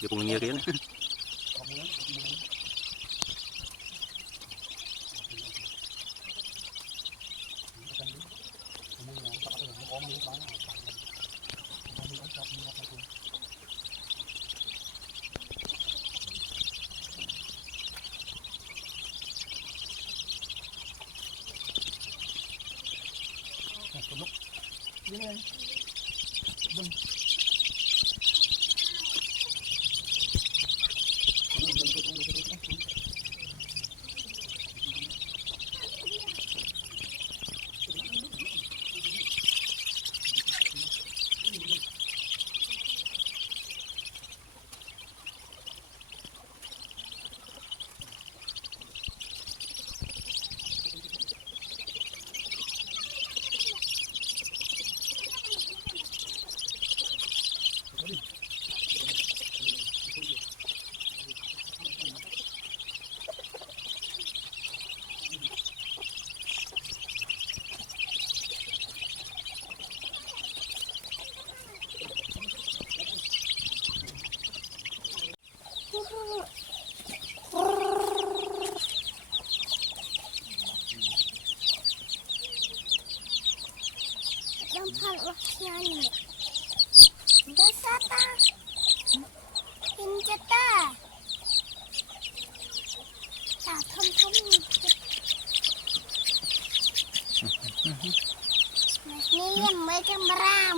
Dia pun ngia dia ni.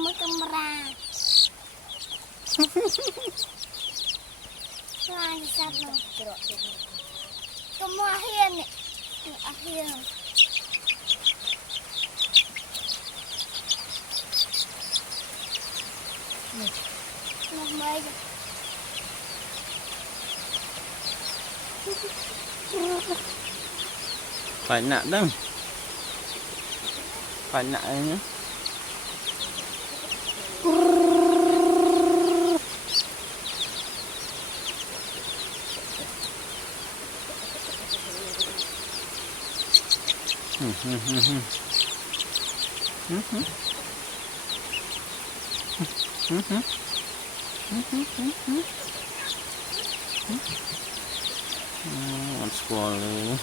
Mới camera Wah, sat no. Kamu akhir nih. Akhir. Mau main. Phải nặng đâu. Phải nặng nhá. Con squall luôn.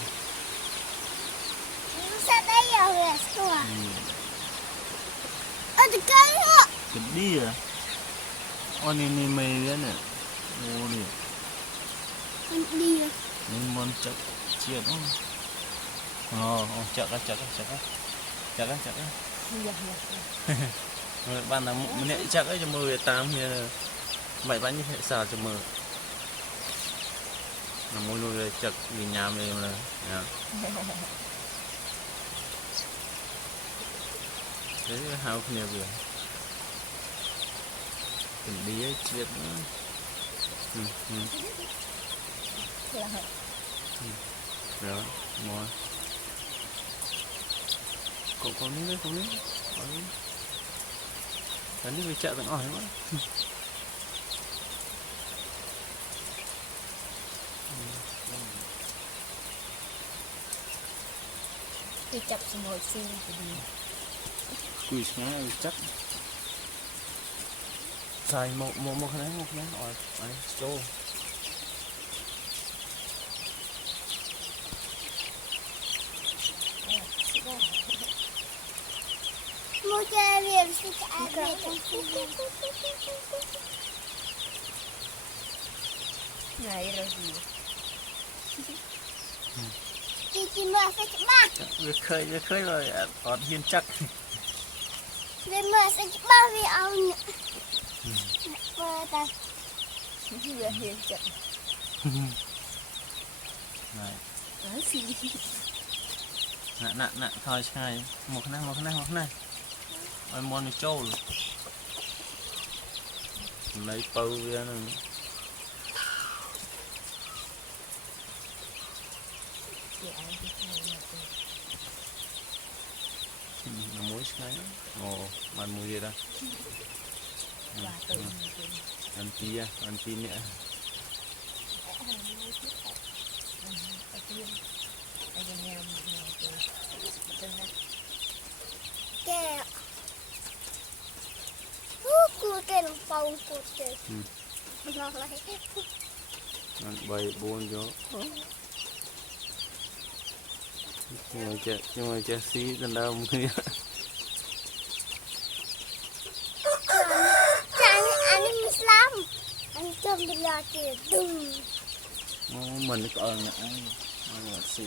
Sao đây rồi squall? Ada kayu. Gede ya. Oh ini meja nih. Oh nih. Dia. Ini moncak ciat oh cak Iya. ban là mình chắc ấy cho mưa tam thì mày bắn như thế sao cho mưa là mỗi người chặt vì nhà mình là thế hao nhiều việc tình đi ấy chết rồi mua cậu có nước đấy không nước cái nước về chợ tận ỏi quá Đi chập ngồi xin quỳ xuống chắc xài một cái này ở chỗ Mau cari suka ada Này rồi gì? Chị mơ sẽ ba. Việc khơi rồi còn hiên chắc. Về mơ sẽ ba vì ông. Mơ ta. Vừa hiên chắc. Này. Ở gì? Nặng thôi sai một này ôi mon nó trâu lấy bầu ra này nó muối cái man muối gì đó ăn tí nhẹ bầu cột trời nó lại Ăn 7 4 vô nhưng mà chết xí lần đầu mới anh Islam anh trong đi là kìa đừng mình còn nè ăn xí